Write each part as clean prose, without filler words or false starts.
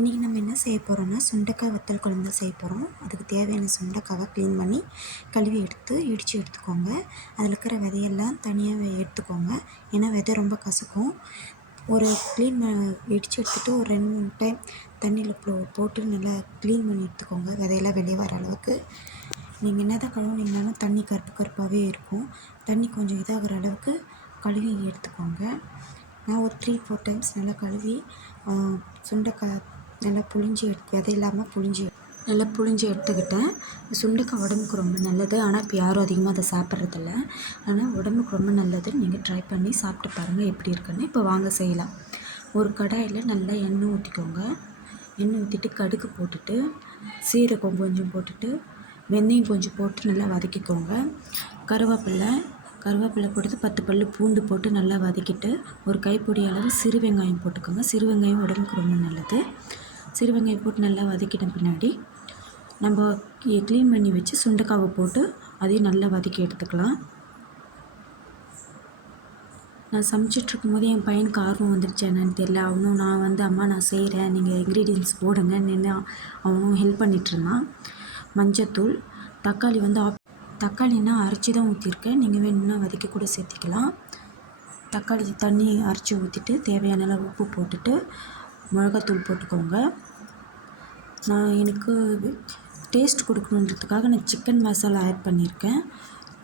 இன்றைக்கி நம்ம என்ன செய்ய போகிறோம்னா சுண்டைக்காய் வத்தல் குழம்பு தான் செய்ய போகிறோம். அதுக்கு தேவையான சுண்டைக்காவை க்ளீன் பண்ணி கழுவி இடித்து எடுத்துக்கோங்க. அதில் இருக்கிற விதையெல்லாம் தனியாக எடுத்துக்கோங்க. ஏன்னா விதை ரொம்ப கசக்கும். ஒரு இடித்து எடுத்துகிட்டு ஒரு 2-3 டைம் தண்ணியில் போட்டு நல்லா க்ளீன் பண்ணி எடுத்துக்கோங்க. விதையெல்லாம் வெளியே வர அளவுக்கு. நீங்கள் என்ன தான் கழுவுனீங்கனாலும் தண்ணி கருப்பாகவே இருக்கும். தண்ணி கொஞ்சம் இதாகிற அளவுக்கு கழுவி எடுத்துக்கோங்க. நான் ஒரு 3-4 டைம்ஸ் நல்லா கழுவி சுண்டைக்காய் நல்லா விதை இல்லாமல் புழிஞ்சு எடுத்துக்கிட்டேன். சுண்டைக்காய் உடம்புக்கு ரொம்ப நல்லது. ஆனால் இப்போ யாரும் அதிகமாக அதை சாப்பிட்றதில்ல. ஆனால் உடம்புக்கு ரொம்ப நல்லது. நீங்கள் ட்ரை பண்ணி சாப்பிட்டு பாருங்கள் எப்படி இருக்குன்னு. இப்போ வாங்க செய்யலாம். ஒரு கடாயில் நல்லா எண்ணெய் ஊற்றிக்கோங்க. எண்ணெய் ஊற்றிட்டு கடுகு போட்டுட்டு சீரகம் கொஞ்சம் போட்டுட்டு வெந்தயம் கொஞ்சம் போட்டு நல்லா வதக்கிக்கோங்க. கருவேப்பிலை போட்டு 10 பல் பூண்டு போட்டு நல்லா வதக்கிட்டு ஒரு கைப்பிடி அளவு சிறு வெங்காயம் போட்டுக்கோங்க. சிறு வெங்காயம் உடம்புக்கு ரொம்ப நல்லது. சிறு வெங்காயம் போட்டு நல்லா வதக்கிட்ட பின்னாடி நம்ம க்ளீன் பண்ணி வச்சு சுண்டைக்காவை போட்டு அதையும் நல்லா வதக்கி எடுத்துக்கலாம். நான் சமைச்சிட்ருக்கும் போது என் பையனுக்கு ஆர்வம் வந்துடுச்சு என்னன்னு தெரியல. அவனும் அம்மா நான் செய்கிறேன், நீங்கள் இன்க்ரீடியன்ட்ஸ் போடுங்கன்னு அவனும் ஹெல்ப் பண்ணிகிட்ருந்தான். மஞ்சத்தூள், தக்காளின்னா அரைச்சி தான் ஊற்றிருக்கேன். நீங்கள் வேணும்னா வதக்கி கூட சேர்த்திக்கலாம். தக்காளி தண்ணி அரைச்சி ஊற்றிட்டு தேவையான அளவு உப்பு போட்டுட்டு மிளகாத்தூள் போட்டுக்கோங்க. எனக்கு டேஸ்ட் கொடுக்கணுன்றதுக்காக நான் சிக்கன் மசாலா ஆட் பண்ணியிருக்கேன்.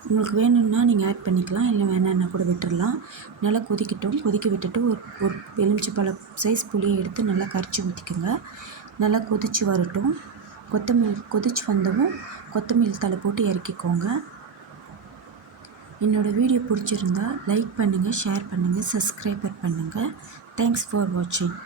உங்களுக்கு வேணும்னா நீங்கள் ஆட் பண்ணிக்கலாம், இல்லை வேணான்னா கூட விட்டுடலாம். நல்லா கொதிக்க விட்டுட்டு ஒரு எலுமிச்சைப்பழம் சைஸ் புளியை எடுத்து நல்லா கரைச்சி ஊற்றிக்கோங்க. நல்லா கொதித்து வரட்டும். கொதிச்சு வந்தவும் கொத்தமல்லி தழை போட்டு இறக்கிக்கோங்க. என்னோடய வீடியோ பிடிச்சிருந்தா லைக் பண்ணுங்கள், ஷேர் பண்ணுங்கள், சப்ஸ்கிரைபர் பண்ணுங்கள். தேங்க்ஸ் ஃபார் வாட்சிங்.